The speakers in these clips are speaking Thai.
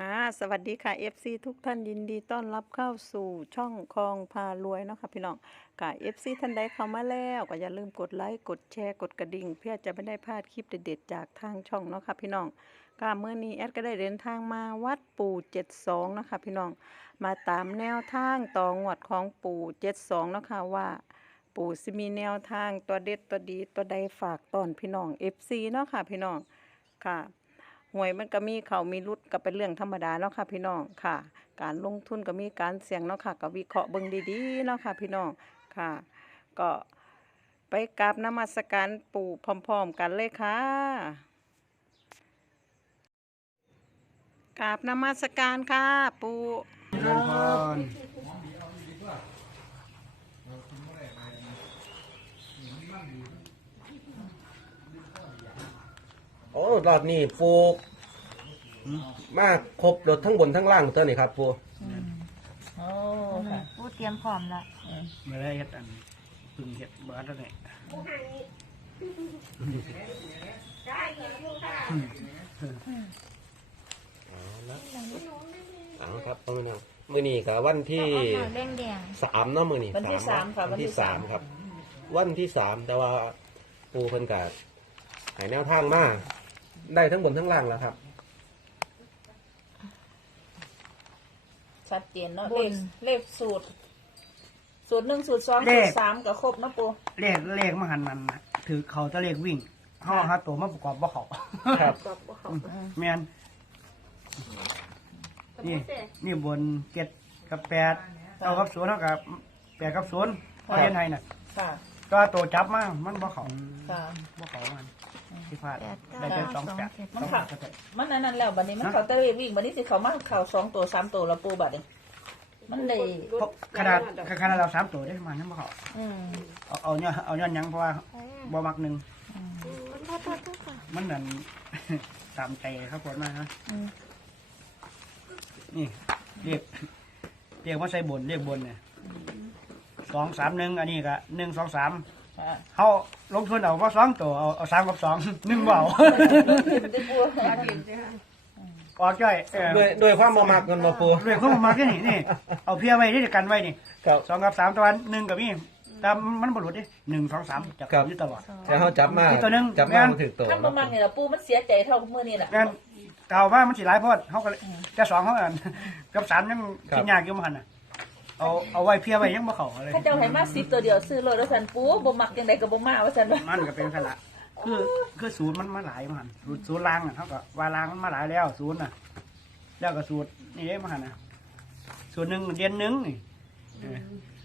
ค่ะสวัสดีค่ะ FC ทุกท่านยินดีต้อนรับเข้าสู่ช่องคลองพารวยเนาะค่ะพี่น้องค่ะ FC ท่านใดเข้ามาแล้วก็อย่าลืมกดไลค์กดแชร์กดกระดิ่ง เพื่อจะไม่ได้พลาดคลิปเด็ดๆจากทางช่องเนาะค่ะพี่น้องค่ะเมื่อนี้แอดก็ได้เดินทางมาวัดปู่72นะคะพี่น้องมาตามแนวทางต่องวดของปู่72เนาะค่ะว่าปู่สิมีแนวทางตัวเด็ดตัวดีตัวใดฝากตอนพี่น้อง FC เนาะค่ะพี่น้องค่ะ หวยมันก็มีเขามีรุดก็เป็นเรื่องธรรมดาเนาะค่ะพี่น้องค่ะ การลงทุนก็มีการเสี่ยงเนาะค่ะก็วิเคราะห์เบิ่งดีๆเนาะค่ะพี่น้องค่ะ ก็ไปกราบนมัสการปู่พร้อมๆ กันเลยค่ะกราบนมัสการค่ะปู่ริญพรโอ้รอบนี้ปู มาครบรถทั้งบนทั้งล่างเท่านี้ครับปูโอ้ค่ะพูดเตรียมพร้อมละเมื่อไรเฮ็ดอันพึ่งเฮ็ดบ้านแล้วเนี่ยเอาครับตรงนี้มือนี้กับวันที่เอาเร่งแดงสามเนาะมือนี้วันที่สามค่ะวันที่สามครับ วันที่สามแต่ว่าปูเพิ่นกับหายแนวทางมาได้ทั้งบนทั้งล่างแล้วครับ ชัดเจนเนาะ เลข เลขสูตร สูตรหนึ่งสูตรสองสูตรสามก็ครบเนาะปูเลขเลขมหันมันน่ะถือเขาจะเลขวิ่งห่อหาตัวมาประกอบบ่เขาครับแม่นนี่นี่บนเจ็ดกับแปดเอากับศูนย์เท่ากับแปดกับศูนย์พอเรียนไทยน่ะค่ะ ก็ตัวจับมามันบ่เขาค่ะ บ่เขามัน ที่พลาดแปดได้เก้าแค่สองแปดสองเจ็ดมันค่ะมันอันนั้นแล้วบัดนี้มันเขาแตะเลขวิ่งบัดนี้สิเขามาเข่าสองตัวสามตัวแล้วปูบัดนี้ มันเลยเพราะขนาดขนาดเราสามตัวได้มานั่นบ่เขาอืมเอาเอาเนี่ยเอาเนี่ยยังเพราะว่าบ่มักหนึ่งมันพอพอพอค่ะมันนั่น ตามใจครับผมมานะอืมนี่เรียกเรียกว่าใส่บนเรียกบนเนี่ยสองสามหนึ่งอันนี้ก็หนึ่งสองสามค่ะ เขาลงทุนเอาว่าสองตัวเอาเอาสามกับสองหนึ่งเบาได้ปูออกจ้อยเออด้วยด้วยความมามักเงินมาปูเรียกเข้ามาแค่นี้นี่เอาเพียไว้ที่กันไว้นี่ครับสองกับสามตัวหนึ่งกับนี่แต่มันบรรลุดิหนึ่งสองสามจับครับ อยู่ตลอดแล้วเขาจับมาอีกตัวหนึ่งจับมาแม่นบ่ถือตัวท่านประมาณนี่แหละปูมันเสียใจเท่ากับมือนี่แหละงั้นเก่าว่ามันสิหลายโพอดเขาก็เลยจะสองเขาอันกับสามยังกินยากอยู่มันน่ะ เอาเอาไว้เพียไว้ยังบ่เขาอะไรถ้าเจ้าให้มาสิบตัวเดียวซื้อเลยแล้วสันปูบ่มักยังไงก็บ่มาว่าสันว่ามันก็เป็นสละคือคือศูนย์มันมาหลายมันศูนย์ศูนย์ล่างอะเขาก็ว่าล่างมันมาหลายแล้วศูนย์น่ะ แล้วก็สูตรนี่เด้มันน่ะศูนย์หนึ่งเรียนหนึ่งนี่เออ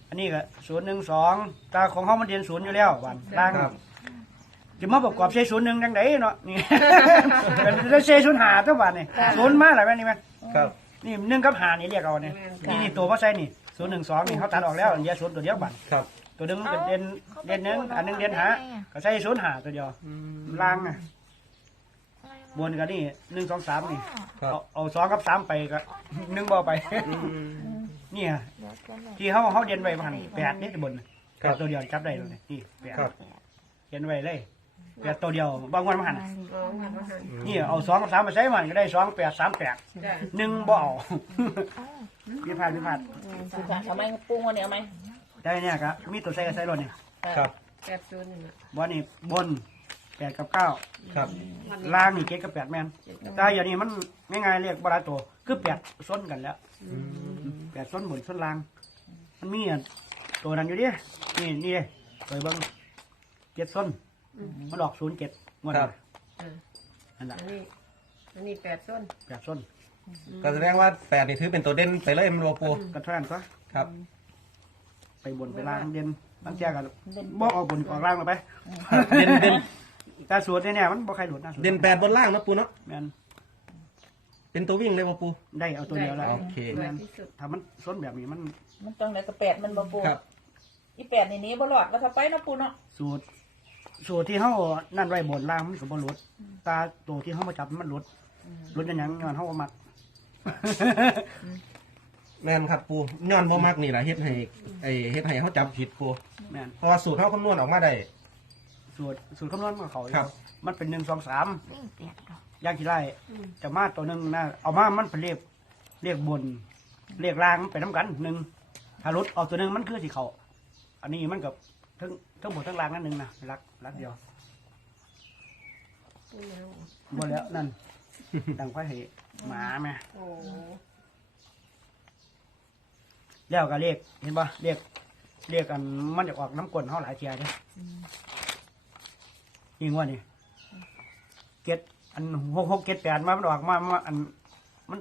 อันนี้ก็ศูนย์หนึ่งสองตาของเขามันเรียนศูนย์อยู่แล้ววันล่างครับจะมาประกอบใช้ศูนย์หนึ่งจังไดเนาะนี่ แล้วใช้ศูนย์หาตัววันนี่ศูนย์มาหลายวันนี่ไหมครับ นี่หนึ่งกับหานี่เรียกเอาเนี่ยนี่นี่ตัวมาใส่นี่ ศูนย์หนึ่งสองนี่เขาตัดออกแล้วเหลือศูนย์ตัวเดียวบันครับตัวหนึงเป็นเด่นเด่นหนึ่งอันหนึงเด่นหาก็ใช้ศูนย์หาตัวเดียวล่างอะบนก็นี่หนึ่งสองสามนี่ครับเอาเอาสองกับสามไปก็หนึ่งบ่ไปอืมนี่ฮะเดี๋ยวจะเลยที่เขาเขาเด่นไว้พันแปดนี่บนครัแปบดตัวเดียวจับได้เลยนี่แปดครับเด่นไว้เลยแปดตัวเดียวบางวันมันหันนี่เอาสองกับสามมาใช้มันก็ได้สองแปดสามแปดหนึ่งบ่เอา พิพาทพิพาทสิค่ะทำไมปูวันนี้เอาไหมได้เนี่ยครับมีตัวใส่กับใส่รถนี่ครับบนนี่บนแปดกับเก้าครับ ล่างนี่เจ็ดกับแปดแม่นแต่อย่างนี้มันง่ายๆเรียกบาราตัวคือแปดส้นกันแล้วอืมแปดส้นบนส้นล่าง มันมีอันตัวนั้นอยู่ดินี่นี่เลยตัวเบิ้งเจ็ดส้นมันออกศูนย์เจ็ดงวดครันี้บนั่นแหละอันนี้อันนี้แปดส้นแปดส้น ก็แสดงว่าแปดนี่ถือเป็นตัวเด่นไปเลยมันบ่ปูกระเท่านั้นก็ครับ ไปบนไปล่างเด่นบางเจ้ากันบ่ออกบนออกล่างลงไปเด่นเด่นแต่สูตรเนี่ยมันบ่ใครหลุดนะสูตรเด่นแปดบนล่างนะปูเนาะแม่นเป็นตัววิ่งเลยบ่ปู ได้เอาตัวเดียวแล้วโอเคสวยที่สุดถ้ามันส้นแบบนี้มันมันต้องได้กระแปดมันบ่ปูครับ อีแปดนี่หนี้บ่รอดว่าถ้าไปเนาะปูเนาะสูตรสูตรที่เขานั่นไว้บนล่างมันก็บ่หลุดตาตัวที่เขามาจับมันหลุดหลุดอยังหยังย้อนเขาบ่มัก แม่นครับปูย้อนบ่มักนี่แหละเฮ็ดให้ไอ้เฮ็ดให้เขาจับผิดปูแม่นเพราะว่าสูตรเขาคำนวณออกมาได้ สูตรสูตรคำนวณของเขาอยู่ครับ มันเป็นหนึ่งสองสามวิ่งแปดดอกยางขี้ไล่จะมาตัวหนึ่งนะเอามามันเป็นเรียกเรียกบนเรียกล่างมันไปน้ำกันหนึ่งถ้ารถเอาตัวหนึ่งมันคือสีเขาอันนี้มันกับทั้งทั้งหมดทั้งล่างนั่นหนึ่งนะรักรักเดียวปูเนาบ่แล้วนั่นดังไฟเห หมาแม่โอ้แล้วก็เรียกเห็นปะเรียกเรียกกันมันจะออกน้ำกลนเขาหลายเทียเด้ยิงว่านี่เก็ดอันหกหกเก็ดแปดมามันออกมามาอันมัน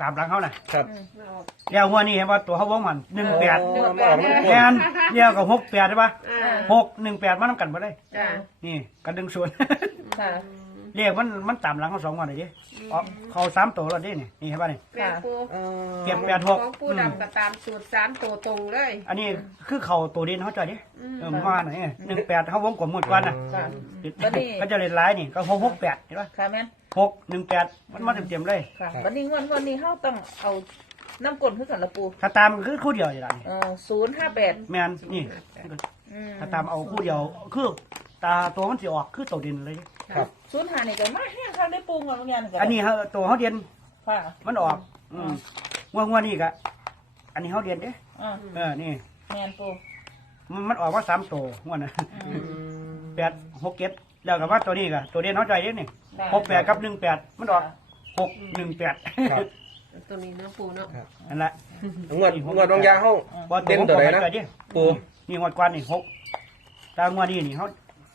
ตามหลังเขาน่ะครับมาออกแล้วหัวนี่เห็นว่าตัวเขาวงมันหนึ่งแปดอ๋อมาออกน้ำกแมลนเรียกกับหกแปดใช่ปะอ่าหกหนึ่งแปดมาน้ำกันมาได้ จ้านี่กันดึงส่วนค่ะ เรียกมันมันตามหลังเขาสองวันเลยดิออกเขาสามตัวแล้วดินี่นี่เห็นปะนี่แม่ปูเออเก็บ แปดหก ของปูดำก็ตามสูตรสามตัวตรงเลย อันนี้คือเขาตัวเด่นเขาจ่อยดิอืม เออมาหน่อยหนึ่งแปดเขาวงกลมหมดกว่าน่ะค่ะบัดนี้ก็จะเล่นร้ายนี่ก็หกหกแปดเห็นปะค่ะแม่นหกหนึ่งแปดมันมาเต็มๆเลย ค่ะวันนี้งวดวันนี้เฮาต้องเอาน้ำกลนคือกันละปูถ้าตามคือคู่เดียวอย่างนี้เออศูนย์ห้าแปดแมนนี่ อืมถ้าตามเอาคู่เดียวคือตาตัวมันสิออกคือตัวเด่นเลย ครับ ศูนย์หานี่ก็มาแห้งข้างได้ปูงอนบางอย่างก็อันนี้เขาตัวเขาเด่นค่ะมันออก อืมง่วงง่วงนี่กะอันนี้เขาเด่นเด้อ่าเออนี่ แมนปูมันมันออกว่าสามตัวง่วงนะอืม แปดหกเจ็ดแล้วกับว่าตัวนี้กะตัวเด่นเขาใจเด่นนี่ได้หกแปดกับหนึ่งแปดมันออกหกหนึ่งแปดครับ ตัวนี้เนาะปูเนาะนั่นแหละงวดงวดบางยาห้องว่าเด่นตัวไหนนะ ผมก็ใจดิปู นี่งวดกว่านี่หกตางวดนี้นี่เขา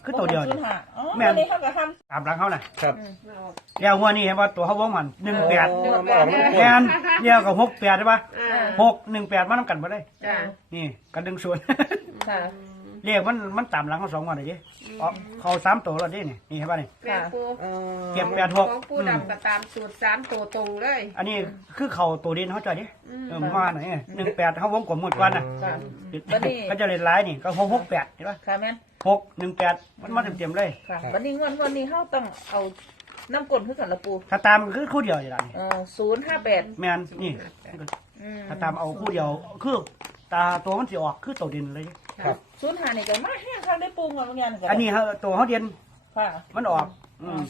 คือตัวเดียวศูนี่นย์ห้าอ๋อแม่นวันนี้เขาก็ทตามหลังเขาน่ะครับมาออกแล้วงวดนี้เห็นว่าตัวเขาวงมันหนึ่งแปดอ๋อมาออกน้ำกแมลนเดียวกับหกแปดใช่ปะอ่าหกหนึ่งแปดมาน้ำกันมาได้ จ้านี่กันดึงส่วนำค่ะ เรียกมันมันตามหลังเขาสองวันเลยดิออกเขาสามตัวแล้วดินี่นี่เห็นปะนี่ แม่ปูเออเก็บแปดหก ของปูดำก็ตามสูตรสามตัวตรงเลยอันนี้คือเขาตัวดินเขาจ่อยดิอืมเออมาหน่อยหนึ่งแปดเขาวงกลมหมดกว่าน่ะค่ะบัดนี้ก็จะเล่นร้ายนี่ก็หกหกแปดเห็นปะค่ะแม่น หกหนึ่งแปดมันมาเต็มๆเลยค่ะวันนี้งวดวันนี้เฮาต้องเอาน้ำกลนคือกันละปูถ้าตามคือคู่เดียวอย่างนี้เออศูนย์ห้าแปดแมนนี่อืมถ้าตามเอาคู่เดียวคือตาตัวมันสิออกคือตัวดินเลยครับศูนย์หานี่ก็มาแห้งข้างได้ปูงอนบางอย่างก็อันนี้เขาตัวเขาเดียนค่ะมันออก อืม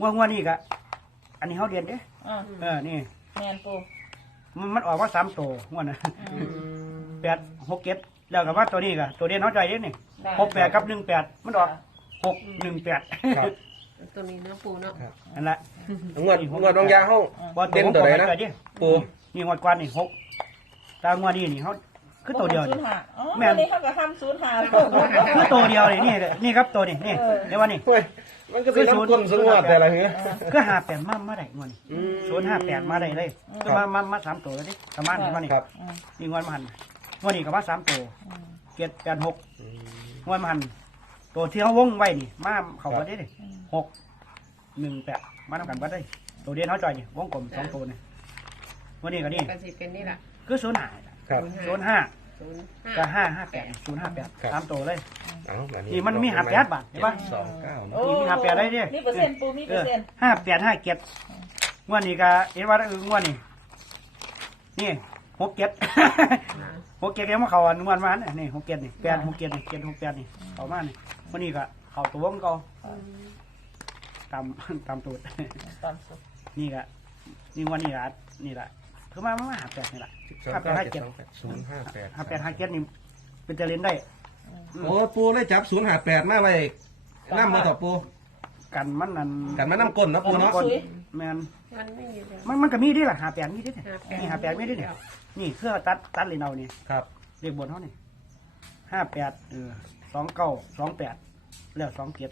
ง่วงง่วงนี่กะอันนี้เขาเดียนเด้อ่าเออนี่แมนปูมันมันออกว่าสามตัวง่วงนะอืมแปดหกเจ็ดแล้วกับว่าตัวนี้กะตัวเดียนเขาใจเด้นี่ได้ หกแปดกับหนึ่งแปดมันออกหกหนึ่งแปดครับตัวนี้เนาะปูเนาะนั่นแหละงวดงวดบางยาห้องว่าเด่นตัวไหนนะใจดิปูนี่งวดกวนนี่หกตางวดนี่นี่เขาคือตัวเดียวศูนี่นย์หาอ๋อแม่นวันนี้เขาก็ทำศูนย์หาคือตัวเดียวนี่นี่นี่ครับตัวนี่นี่เออเดี๋ยววันนี้โอ้ยมันก็เป็นน้ำกลนสงวดแต่ละเงี้ยคือห้าแปดมามาได้งวดนี่อืมศูนย์ห้าแปดมาได้เลยคือมามามาสามตัวเลยดิประมาณนี้วันนี้ครับอืมนี่งวดมันงวดนี้ก็มาสามตัวอืมเจ็ดแปดหกอืม งวดมัน ตัวที่เขาวงไว้นี่มาเขาก็ได้ดิอืมหกหนึ่งแปดมาทำกันก็ได้ ตัวเดียนเขาจ่อยนี่วงกลมสองตัวนี่วันนี้ก็นี่ก็สิเป็นนี่แหละคือศูนย์ห้าครับศูนย์ห้าศูนย์ก็ห้าห้าห้าแปดศูนย์ห้าแปดครับสามตัวเลยเอาแบบนี่มันมีหาแปดบาทเห็นปะสองเก้าโอ้มีหาแปดได้ดินี่เปอร์เซ็นต์ปูมีเปอร์เซ็นต์ห้าแปดห้าเจ็ดงวดนี้ก็เห็นว่าเอองวดนี้นี่หกเจ็ด หกเจ็ดเอ็มเขาอันวันวันนี่หกเจ็ดนี่แปดหกเจ็ดนี่เจ็ดหกแปดนี่เขามานี่วันนี้ก็เขาตัวของเขาตามตามตูดตามสูตรนี่ก็นี่งวันนี้ละนี่ละคือมามาหาแปดนี่ละสิบสองห้าแปดเก้าห้าเจ็เจ็ดดสองแปดศูนย์ห้าแปดห้าแปดห้าเจ็ดนี่เป็นจะเล่นได้โอ้ปูได้จับศูนย์ห้าแปดมาไว้น้ำมาต่อปูกันมันนั่นกันมาน้ำก้นนะปูเนาะก้น แมนมันไม่มีเลยมันมันก็มีด้วยล่ะหาแปดมีด้วยห้าแปดนี่หาแปดมีด้วยเนี่ยนี่เครื่องตัดตัดเลยเอานี่ครับ เรียกบนเขานี่ห้าแปดเออสองเก้าสองแปดแล้วสองเจ็ด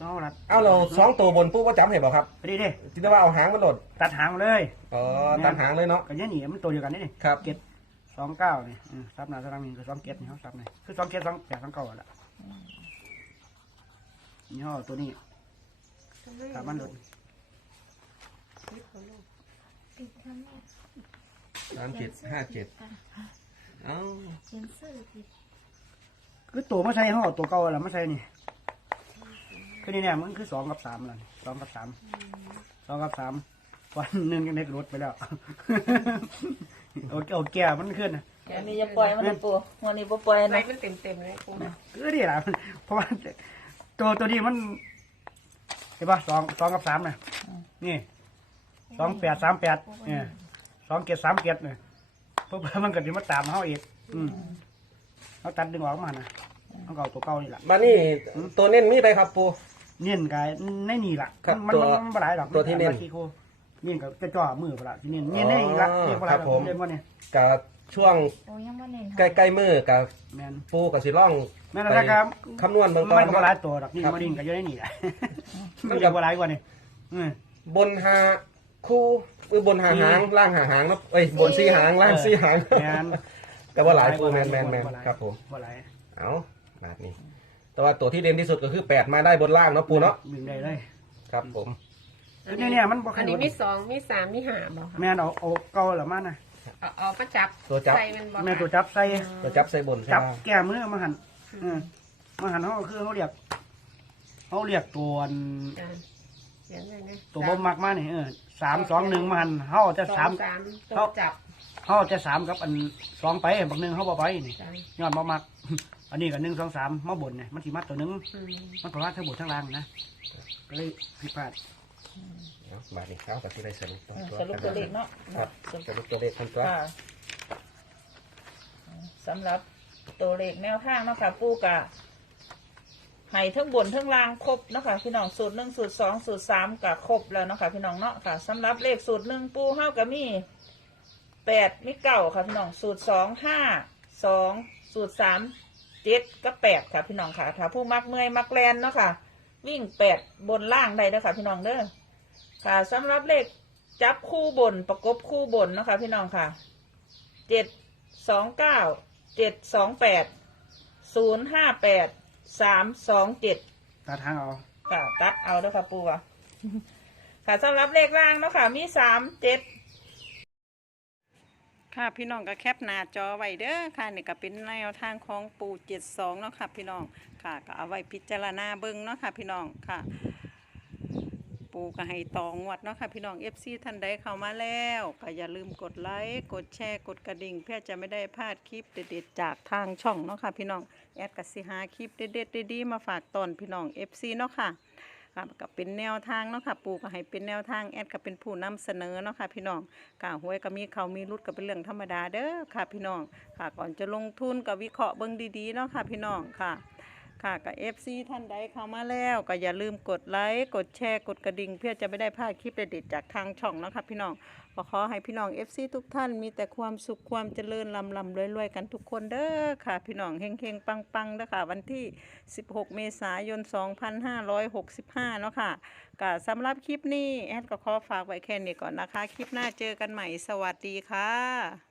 สองรัดเอาเราสองตัวบนปูก็จำเห็นเปล่าครับไปดิเด้จินตว่าเอาหางมันหลดตัดหางมาเลยอ๋อตามหางเลยเนาะ กันนี้หนีมันตัวเดียวกันนี่นี่ครับเจ็ดสองเก้านี่อืมซับหน้าซับหลังนี่คือสองเจ็ดนี่เขาซับนี่คือสองเจ็ดสองแปดสองเก้าละนี่ห้อตัวนี้สามมันหลุด สามเจ็ดห้าเจ็ดเอ้าคือตัวมาใส่ห้อตัวเก่าละมาใส่นี่คือนี่เนี่ยมันคือสองกับสามละนี่สองกับสามสองกับสามวันหนึ่งยังได้รถไปแล้วโอเคโอเคมันขึ้นนะอันนี้จะปล่อยมันเลยปูวันนี้บ่ปล่อยไปนะมันเต็มเต็มๆเลยปูคือนี่แหละเพราะว่าตัวตัวนี้มันห็นปะสองสองกับสามน่ะนี่ สองแปดสามแปดเนี่ยสองเกียรสามเกียรเนี่ยเพื่อมันก็จะมาตามเขาอีกอืมเขาตัดดึงออกมานะเขาก็เอาตัวเก่านี่แหละมานี่ตัวเน้นมีไปครับปู เนียนกายในนี่ล่ะครับมันตัวมันมันบ่หลายหรอกตัวที่เน้นมัขี้โคเนียนกับจะจ่อมือเปล่าที่เนียนเนียนในนี่ล่ะอ๋อเรียกว่าอะไรครับผมเรียกว่าเนี่ยกับช่วงโอ้ยังบ่เน้นใกล้ๆมือกับแมนปูกับสิร่องแม่นนะครับคำนวณเบื้องต้มันนก็บ่หลายตัวหรอกนี่ครับมันดิ่งก็อยู่ในนี่แหละมัมันนก็ก็บ่หลายกว่านี่อืมบนหา คู่เออบนหาหางล่างหาหางเนาะเอ้ยบนสี่หางล่างสี่หาง แมนก็ว่าหลายปูแมนแมนแมนบ่หลายครับผมบ่หลายเอาแบบนี้ แต่ว่าตัวที่เด่นที่สุดก็คือแปดมาได้บนล่างเนาะปูเนาะวิ่งได้เลยครับผมเนี่ยเนี่ยมันบ่อันนี้ขยับมีสองมีสามมีห้าบ่ค่ะแม่นเอาเอาเก่าละมันนะเอาเอามาจับตัวจับใส่มันบ่แม่ตัวค่ะจับใส่ตัวจับใส่บนใช่จับไหมแก้มือมาหันเออมาหันเขาก็คือเขาเรียกเขาเรียกตัวอันจ้ะเขียนเลยนะตัวบ่มักมานี่เออสามสองหนึ่งมาหันเขาจะสอสางมสามตัวจับเขาจะสามกับอันสองไปบางหนึ่งเขาบ่ไปนี่จ้ะย้อนบ่มัก อันนี้กับหนึ่งสองสามมาบนเนี่ยมันสิมัดตัวหนึงอืมมันประมาณทั้งบนทั้งล่างนะก็เลยผิดพลาดเอาบาทนี้ครับกับที่ได้สรุปอืมสรุปตัวเลขเนาะครับสรุปตัวเลขกันตัวค่ะสำหรับตัวเลขแนวทางเนาะค่ะปูกะ ให้ทั้งบนทั้งล่างครบนะคะพี่น้องสูตรหนึ่งสูตรสองสูตรสามกะครบแล้วนะคะพี่น้องเนาะค่ะสำหรับเลขสูตรหนึ่งปูเฮากะมีแปดมีเก้าค่ะพี่น้องสูตรสองห้าสองสูตรสามเจ็ดก็แปดค่ะพี่น้องค่ะถ้าผู้มักเมื่อยมักแลนเนาะค่ะ วิ่งแปดบนล่างได้เด้อค่ะพี่น้องเด้อค่ะสำหรับเลขจับคู่บนประกบคู่บนเนาะค่ะพี่น้องค่ะเจ็ดสองเก้าเจ็ดสองแปดศูนย์ห้าแปด สามสองเจ็ดตาทางเอาค่ะตัดเอาเด้อค่ะปูอะ ค่ะสำหรับเลขล่างเนาะค่ะ มีสามเจ็ด ค่ะพี่น้องก็แคปหน้าจอไว้เด้อค่ะนี่ก็เป็นแนวทางของปู72เนาะค่ะพี่น้องค่ะก็เอาไว้พิจารณาเบิ่งเนาะค่ะพี่น้องค่ะ ปูก็ให้ตองวดเนาะค่ะพี่น้อง FC ท่านใดเข้ามาแล้วก็อย่าลืมกดไลค์กดแชร์กดกระดิ่ง เพื่อจะไม่ได้พลาดคลิปเด็ดๆจากทางช่องเนาะค่ะพี่น้องแอดก็สิหาคลิปเด็ดๆดีๆมาฝากตอนพี่น้อง FC เนาะค่ะค่ะก็เป็นแนวทางเนาะค่ะปูก็ให้เป็นแนวทางแอดก็เป็นผู้นำเสนอเนาะค่ะพี่น้องกาหวยก็มีเขามีรุดก็เป็นเรื่องธรรมดาเด้อค่ะพี่น้องค่ะก่อนจะลงทุนก็วิเคราะห์เบิ่งดีๆเนาะค่ะพี่น้องค่ะ ค่ะกับ FC ท่านใดเข้ามาแล้วก็อย่าลืมกดไลค์กดแชร์กดกระดิ่ง เพื่อจะไม่ได้พลาดคลิปเด็ดๆจากทางช่องนะค่ะพี่น้องก็ขอให้พี่น้อง FC ทุกท่านมีแต่ความสุขความเจริญลำลำรวยๆกันทุกคนเด้อค่ะ พี่น้องเฮงๆปังๆเด้อค่ะ วันที่ 16 เมษายน 2565 เนาะค่ะก็สำหรับคลิปนี้แอดก็ขอฝากไว้แค่นี้ก่อนนะคะ คลิปหน้าเจอกันใหม่สวัสดีค่ะ